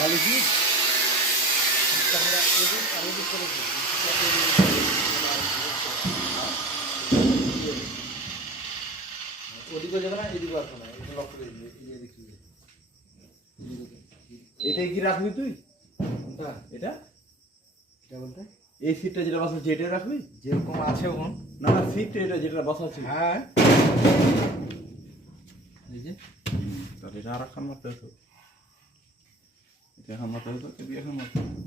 ভালো কি ওদিকে যাবে না, এদিকে আসবে না, এটা লক করে দিবি, এই দেখি এটাই কি রাখবি তুই? কোনটা? এটা এটা বলতে এই সিটটা যেটা বসাচ্ছি এটাই রাখবি? যেরকম আছে ওরকম। না না, সিটটা এটা যেটা বসাচ্ছি। হ্যাঁ, এই যে তাহলে এটা আর এখন মারতে হতো, এটা এখন মারতে হতো, এটা এখন মারতে হতো।